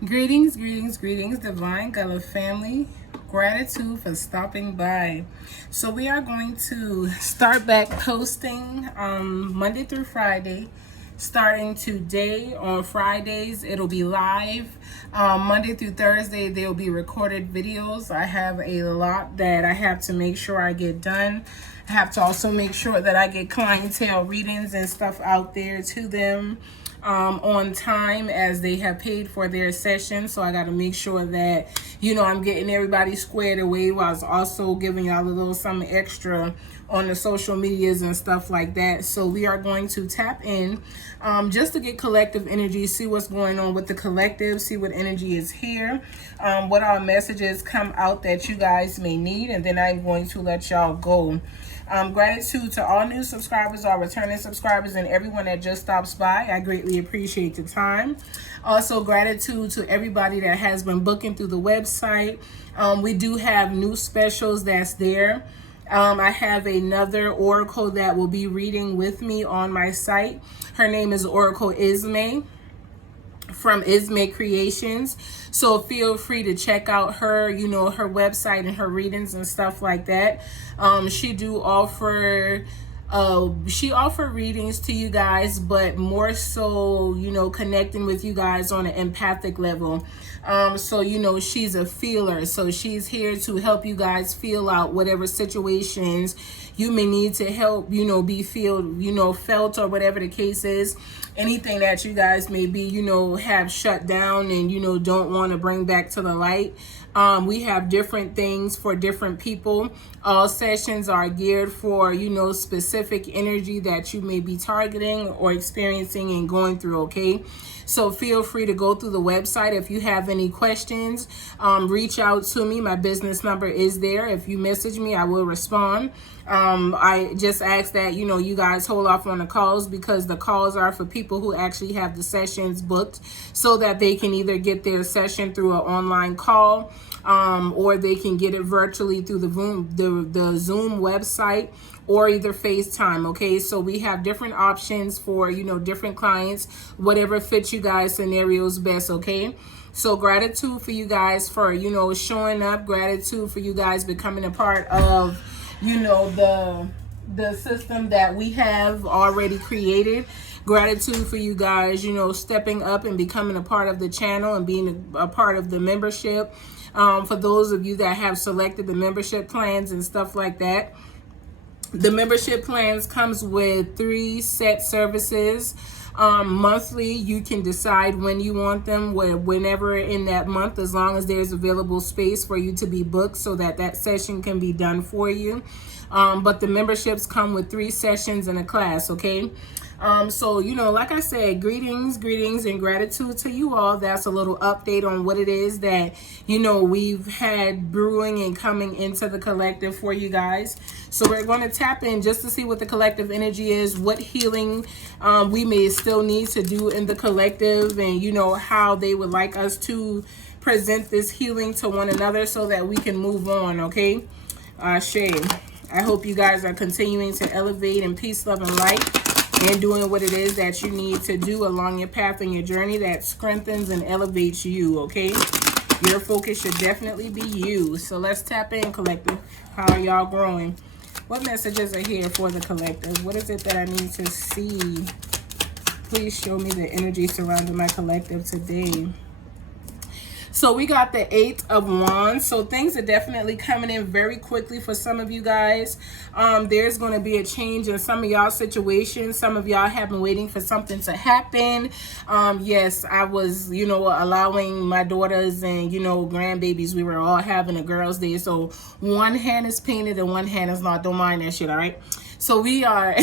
Greetings, greetings, greetings, Divine Gullah family. Gratitude for stopping by. So we are going to start back posting Monday through Friday. Starting today on Fridays, it'll be live. Monday through Thursday, there will be recorded videos. I have a lot that I have to make sure I get done. I have to also make sure that I get clientele readings and stuff out there to them on time, as they have paid for their session. So I got to make sure that, I'm getting everybody squared away, while also giving y'all a little something extra on the social medias and stuff like that. So we are going to tap in just to get collective energy, see what's going on with the collective, see what energy is here, what our messages come out that you guys may need, and then I'm going to let y'all go. Gratitude to all new subscribers, all returning subscribers, and everyone that just stops by. I greatly appreciate the time. Also, gratitude to everybody that has been booking through the website. We do have new specials that's there. I have another oracle that will be reading with me on my site. Her name is Oracle Ismay from Ismay Creations. So feel free to check out her, her website and her readings and stuff like that. She offer readings to you guys, but more so, connecting with you guys on an empathic level. So, she's a feeler. So she's here to help you guys feel out whatever situations you may need to help, be felt, or whatever the case is. Anything that you guys may be, have shut down and, don't want to bring back to the light. We have different things for different people. All sessions are geared for, specific energy that you may be targeting or experiencing and going through, okay? So feel free to go through the website. If you have any questions, reach out to me. My business number is there. If you message me, I will respond. I just ask that, you guys hold off on the calls, because the calls are for people who actually have the sessions booked, so that they can either get their session through an online call, or they can get it virtually through the Zoom website, or either FaceTime, okay? So we have different options for, different clients, whatever fits you guys' scenarios best, okay? So gratitude for you guys for, showing up. Gratitude for you guys becoming a part of, the system that we have already created. Gratitude for you guys, stepping up and becoming a part of the channel and being a part of the membership. For those of you that have selected the membership plans and stuff like that. The membership plans comes with 3 set services. Monthly, you can decide when you want them, whenever in that month, as long as there's available space for you to be booked, so that session can be done for you. But the memberships come with 3 sessions in a class, okay? So, like I said, greetings, and gratitude to you all. That's a little update on what it is that, we've had brewing and coming into the collective for you guys. So we're going to tap in just to see what the collective energy is, what healing we may still need to do in the collective, and, how they would like us to present this healing to one another so that we can move on, okay? Shay, I hope you guys are continuing to elevate in peace, love, and light, and doing what it is that you need to do along your path and your journey that strengthens and elevates you, okay? Your focus should definitely be you. So let's tap in, collective. How are y'all growing? What messages are here for the collective? What is it that I need to see? Please show me the energy surrounding my collective today. So we got the 8 of Wands. So things are definitely coming in very quickly for some of you guys. There's going to be a change in some of y'all situations. Some of y'all have been waiting for something to happen. Yes, I was, allowing my daughters and, grandbabies. We were all having a girls' day. So one hand is painted and one hand is not. Don't mind that shit, all right? So we are...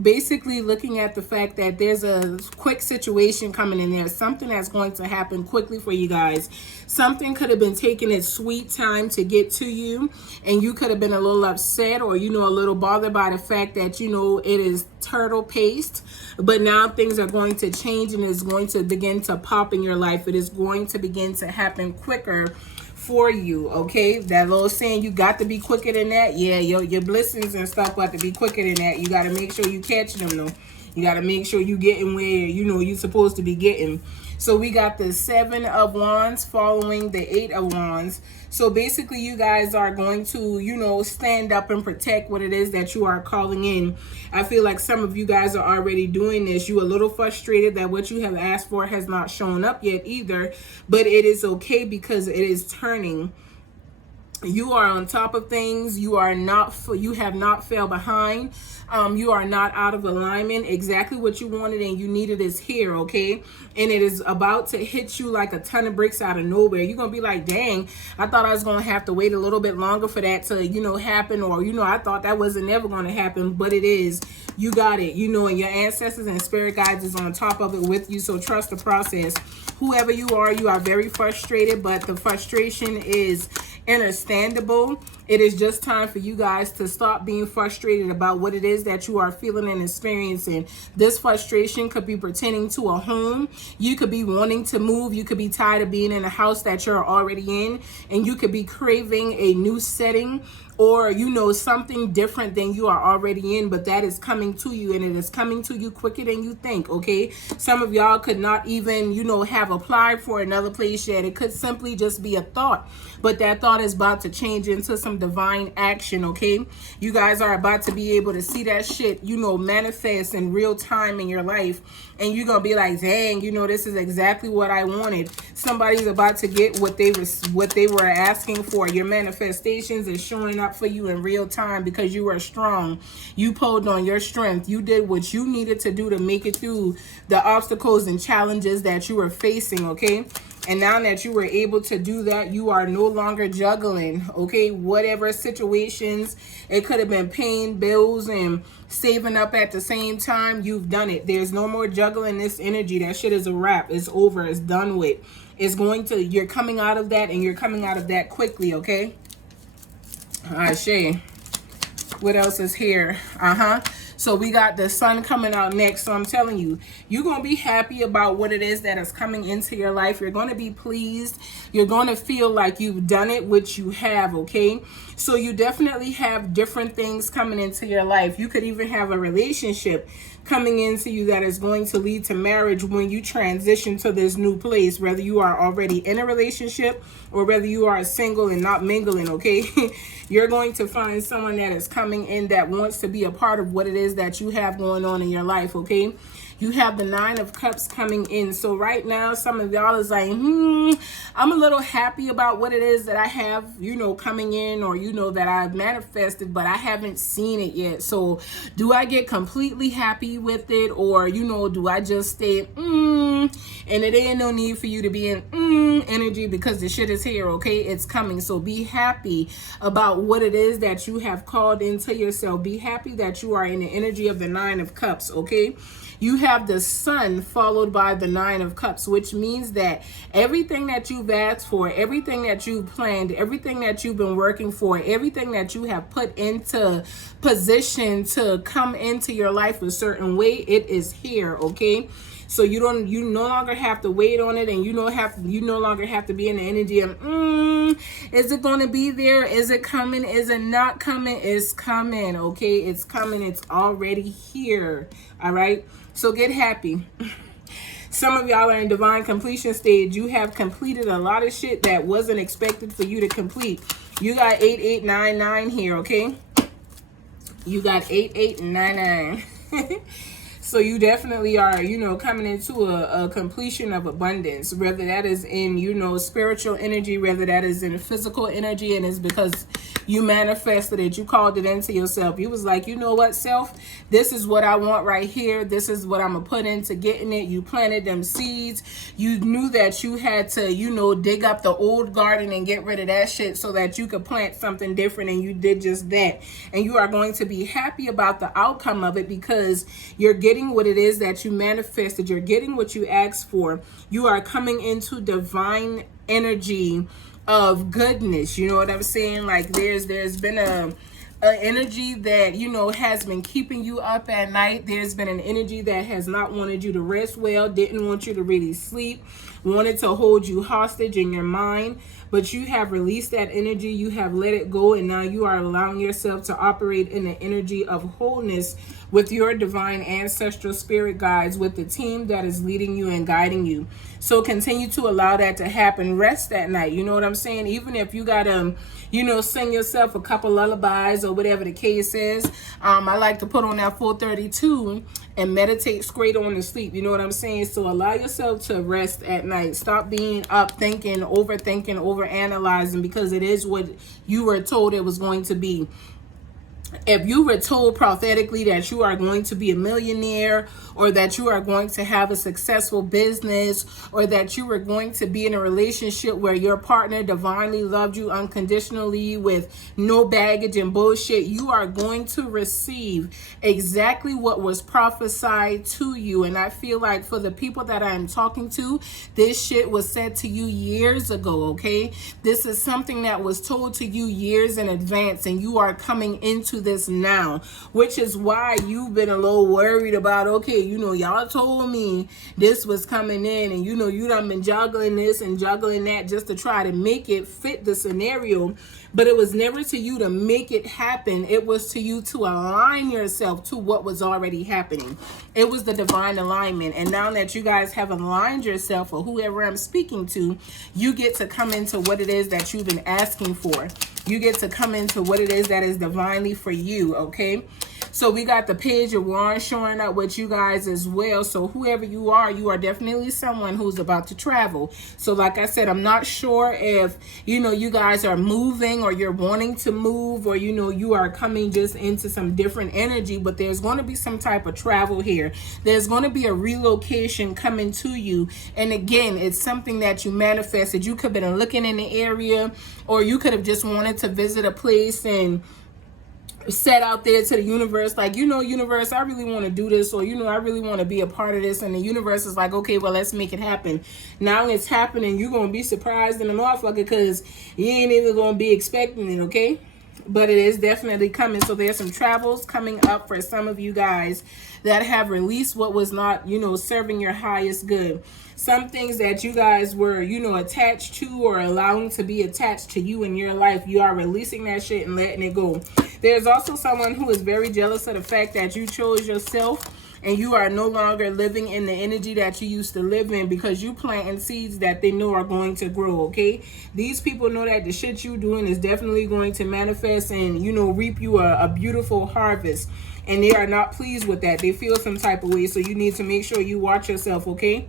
basically looking at the fact that there's a quick situation coming in there, something that's going to happen quickly for you guys. Something could have been taking its sweet time to get to you, and you could have been a little upset or, a little bothered by the fact that, it is turtle paste, but now things are going to change and it's going to begin to pop in your life. It is going to begin to happen quicker for you, okay? That little saying, you got to be quicker than that. Yeah, your blessings and stuff got to be quicker than that. You got to make sure you catch them, though. You got to make sure you getting where, you know, you're supposed to be getting. So we got the 7 of Wands following the 8 of Wands. So basically you guys are going to, you know, stand up and protect what it is that you are calling in. I feel like some of you guys are already doing this. You're a little frustrated that what you have asked for has not shown up yet either, but it is okay because it is turning. You are on top of things. You are not, you have not fell behind. You are not out of alignment. Exactly what you wanted and you needed is here, okay? And it is about to hit you like a ton of bricks out of nowhere. You're going to be like, dang, I thought I was going to have to wait a little bit longer for that to, you know, happen. Or, you know, I thought that wasn't never going to happen, but it is. You got it, you know, and your ancestors and spirit guides is on top of it with you. So trust the process. Whoever you are very frustrated, but the frustration is understandable. It is just time for you guys to stop being frustrated about what it is that you are feeling and experiencing. This frustration could be pertaining to a home. You could be wanting to move. You could be tired of being in a house that you're already in, and you could be craving a new setting, or, you know, something different than you are already in, but that is coming to you, and it is coming to you quicker than you think, okay? Some of y'all could not even, you know, have applied for another place yet. It could simply just be a thought, but that thought is about to change into some divine action, okay? You guys are about to be able to see that shit, you know, manifest in real time in your life, and you're gonna be like, dang, you know, this is exactly what I wanted. Somebody's about to get what they were asking for. Your manifestations is showing up for you in real time because you are strong. You pulled on your strength. You did what you needed to do to make it through the obstacles and challenges that you were facing, okay? And now that you were able to do that, you are no longer juggling, okay? Whatever situations, it could have been paying bills and saving up at the same time, you've done it. There's no more juggling this energy. That shit is a wrap. It's over. It's done with. It's going to, you're coming out of that, and you're coming out of that quickly, okay? All right, Shay. What else is here? So we got the sun coming out next. So I'm telling you, you're going to be happy about what it is that is coming into your life. You're going to be pleased. You're going to feel like you've done it, which you have, okay? So you definitely have different things coming into your life. You could even have a relationship coming into you that is going to lead to marriage when you transition to this new place, whether you are already in a relationship or whether you are single and not mingling, okay? You're going to find someone that is coming in that wants to be a part of what it is that you have going on in your life, okay? You have the 9 of Cups coming in. So right now, some of y'all is like, I'm a little happy about what it is that I have, you know, coming in, or, you know, that I've manifested, but I haven't seen it yet. So do I get completely happy with it, or, you know, do I just stay, and it ain't no need for you to be in energy because the shit is here, okay? It's coming. So be happy about what it is that you have called into yourself. Be happy that you are in the energy of the 9 of Cups, okay? You have the sun followed by the 9 of Cups, which means that everything that you've asked for, everything that you've planned, everything that you've been working for, everything that you have put into position to come into your life a certain way, it is here, okay? So you no longer have to wait on it, and you no longer have to be in the energy of is it going to be there? Is it coming? Is it not coming? It's coming, okay? It's coming. It's already here. All right. So get happy. Some of y'all are in divine completion stage. You have completed a lot of shit that wasn't expected for you to complete. You got 8899 here, okay? You got 8899. So you definitely are, you know, coming into a completion of abundance, whether that is in, you know, spiritual energy, whether that is in physical energy, and it's because you manifested it. You called it into yourself. You was like, you know what, self, this is what I want right here. This is what I'm going to put into getting it. You planted them seeds. You knew that you had to, you know, dig up the old garden and get rid of that shit so that you could plant something different, and you did just that. And you are going to be happy about the outcome of it because you're getting what it is that you manifested. You're getting what you asked for. You are coming into divine energy of goodness. You know what I'm saying? Like there's been an energy that, you know, has been keeping you up at night. There's been an energy that has not wanted you to rest well, didn't want you to really sleep, wanted to hold you hostage in your mind. But you have released that energy, you have let it go, and now you are allowing yourself to operate in the energy of wholeness with your divine ancestral spirit guides, with the team that is leading you and guiding you. So continue to allow that to happen. Rest that night. You know what I'm saying? Even if you gotta, you know, sing yourself a couple lullabies or whatever the case is. I like to put on that 432 and meditate straight on to sleep. You know what I'm saying? So allow yourself to rest at night. Stop being up thinking, overthinking, overanalyzing, because it is what you were told it was going to be. If you were told prophetically that you are going to be a millionaire, or that you are going to have a successful business, or that you were going to be in a relationship where your partner divinely loved you unconditionally with no baggage and bullshit, you are going to receive exactly what was prophesied to you. And I feel like for the people that I'm talking to, this shit was said to you years ago, okay? This is something that was told to you years in advance, and you are coming into this now, which is why you've been a little worried about, okay, you know, y'all told me this was coming in, and you know, you done been juggling this and juggling that just to try to make it fit the scenario. But it was never to you to make it happen. It was to you to align yourself to what was already happening. It was the divine alignment. And now that you guys have aligned yourself, or whoever I'm speaking to, you get to come into what it is that you've been asking for. You get to come into what it is that is divinely for you, okay? So we got the Page of Wands showing up with you guys as well. So whoever you are definitely someone who's about to travel. So like I said, I'm not sure if, you know, you guys are moving, or you're wanting to move, or, you know, you are coming just into some different energy, but there's going to be some type of travel here. There's going to be a relocation coming to you. And again, it's something that you manifested. You could have been looking in the area, or you could have just wanted to visit a place and set out there to the universe, like, you know, universe, I really want to do this, or, you know, I really want to be a part of this. And the universe is like, okay, well, let's make it happen. Now it's happening. You're going to be surprised in the motherfucker, because you ain't even going to be expecting it, okay? But it is definitely coming. So there's some travels coming up for some of you guys that have released what was not, you know, serving your highest good. Some things that you guys were, you know, attached to, or allowing to be attached to you in your life, you are releasing that shit and letting it go. There's also someone who is very jealous of the fact that you chose yourself, and you are no longer living in the energy that you used to live in, because you planting seeds that they know are going to grow, okay? These people know that the shit you doing is definitely going to manifest and, you know, reap you a beautiful harvest. And they are not pleased with that. They feel some type of way. So you need to make sure you watch yourself, okay?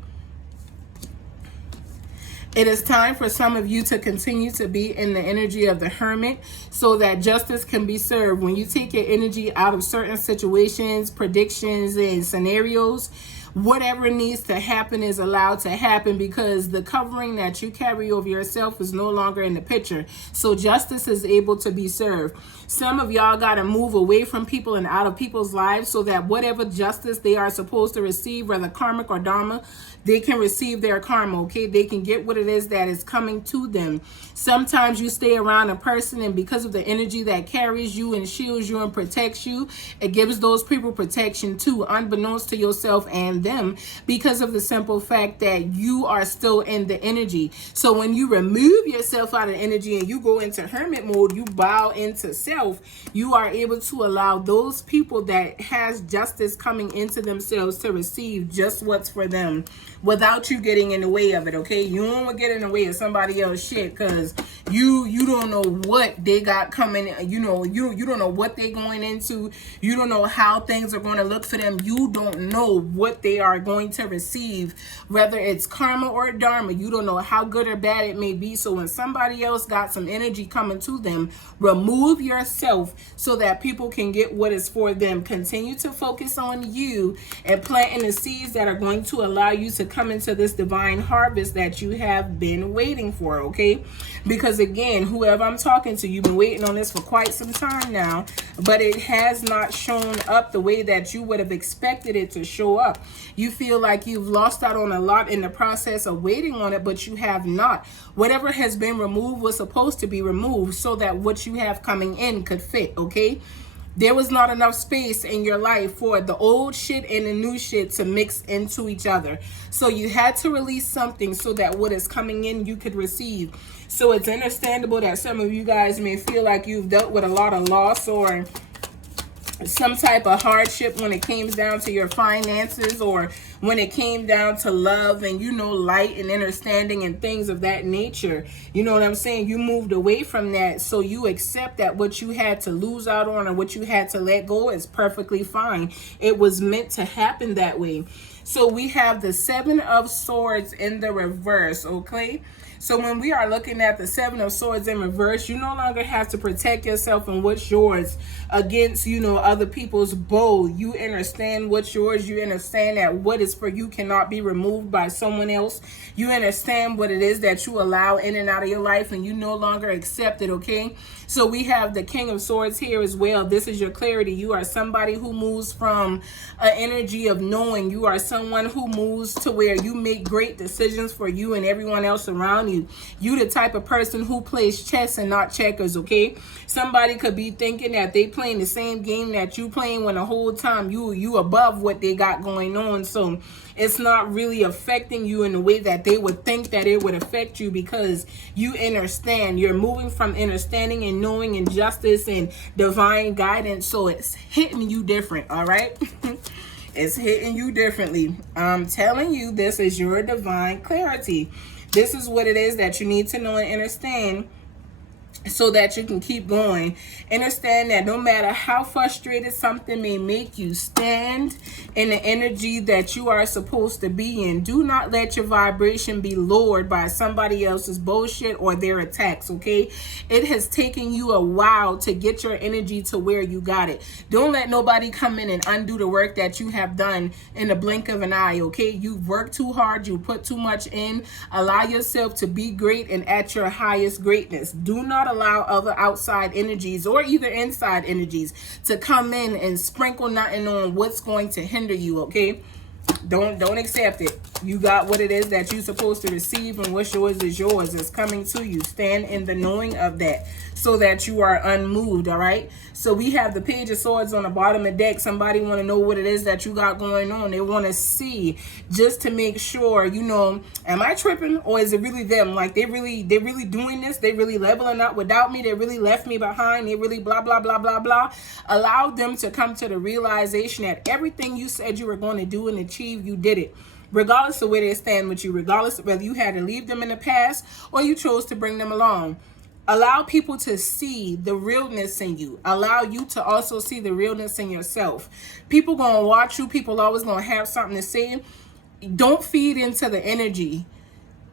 It is time for some of you to continue to be in the energy of the Hermit, so that justice can be served. When you take your energy out of certain situations, predictions, and scenarios, whatever needs to happen is allowed to happen, because the covering that you carry over yourself is no longer in the picture. So justice is able to be served. Some of y'all got to move away from people and out of people's lives, so that whatever justice they are supposed to receive, whether karmic or dharma, they can receive their karma, okay? They can get what it is that is coming to them. Sometimes you stay around a person, and because of the energy that carries you and shields you and protects you, it gives those people protection too, unbeknownst to yourself and them, because of the simple fact that you are still in the energy. So when you remove yourself out of energy and you go into hermit mode, you bow into self, you are able to allow those people that has justice coming into themselves to receive just what's for them, without you getting in the way of it, okay? You don't want to get in the way of somebody else's shit, because you don't know what they got coming. You know, you don't know what they're going into. You don't know how things are going to look for them. You don't know what they are going to receive, whether it's karma or dharma. You don't know how good or bad it may be. So when somebody else got some energy coming to them, remove yourself so that people can get what is for them. Continue to focus on you and planting the seeds that are going to allow you to come into this divine harvest that you have been waiting for, okay? Because again, whoever I'm talking to, you've been waiting on this for quite some time now, but it has not shown up the way that you would have expected it to show up. You feel like you've lost out on a lot in the process of waiting on it, but you have not. Whatever has been removed was supposed to be removed so that what you have coming in could fit, okay? There was not enough space in your life for the old shit and the new shit to mix into each other. So you had to release something so that what is coming in you could receive. So it's understandable that some of you guys may feel like you've dealt with a lot of loss or some type of hardship when it came down to your finances, or when it came down to love and, you know, light and understanding and things of that nature. You know what I'm saying? You moved away from that, so you accept that what you had to lose out on or what you had to let go is perfectly fine. It was meant to happen that way. So we have the Seven of Swords in the reverse, okay? So when we are looking at the Seven of Swords in reverse, you no longer have to protect yourself and what's yours against, you know, other people's bow. You understand what's yours. You understand that what is for you cannot be removed by someone else. You understand what it is that you allow in and out of your life, and you no longer accept it, okay? So we have the King of Swords here as well. This is your clarity. You are somebody who moves from an energy of knowing. You are someone who moves to where you make great decisions for you and everyone else around you. You the type of person who plays chess and not checkers, okay? Somebody could be thinking that they playing the same game that you playing when the whole time you above what they got going on. So it's not really affecting you in the way that they would think that it would affect you, because you understand. You're moving from understanding and knowing and justice and divine guidance. So it's hitting you different, all right? It's hitting you differently. I'm telling you, this is your divine clarity. This is what it is that you need to know and understand, so that you can keep going. Understand that no matter how frustrated something may make you, stand in the energy that you are supposed to be in. Do not let your vibration be lowered by somebody else's bullshit or their attacks, okay? It has taken you a while to get your energy to where you got it. Don't let nobody come in and undo the work that you have done in the blink of an eye, okay? You've worked too hard. You put too much in. Allow yourself to be great and at your highest greatness. Do not allow other outside energies or either inside energies to come in and sprinkle nothing on what's going to hinder you, okay? Don't accept it. You got what it is that you're supposed to receive, and what's yours is yours. It's coming to you. Stand in the knowing of that so that you are unmoved, all right? So we have the Page of Swords on the bottom of the deck. Somebody want to know what it is that you got going on. They want to see, just to make sure, you know, am I tripping, or is it really them? Like they're really doing this. They really leveling up without me. They really left me behind. They really blah, blah, blah, blah, blah. Allow them to come to the realization that everything you said you were going to do and achieve, you did it. Regardless of where they stand with you, regardless of whether you had to leave them in the past or you chose to bring them along. Allow people to see the realness in you. Allow you to also see the realness in yourself. People gonna watch you. People always gonna have something to say. Don't feed into the energy.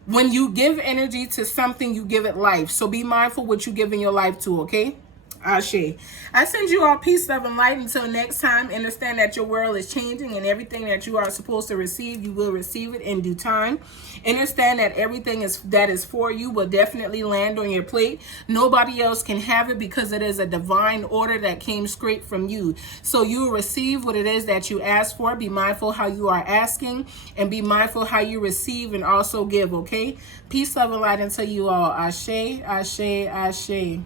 When you give energy to something, you give it life. So be mindful what you giving your life to, okay? Ashe. I send you all peace, love, and light. Until next time, understand that your world is changing, and everything that you are supposed to receive, you will receive it in due time. Understand that everything that is for you will definitely land on your plate. Nobody else can have it, because it is a divine order that came straight from you. So you will receive what it is that you ask for. Be mindful how you are asking, and be mindful how you receive and also give, okay? Peace, love, and light until you all. Ashe, ashe, ashe.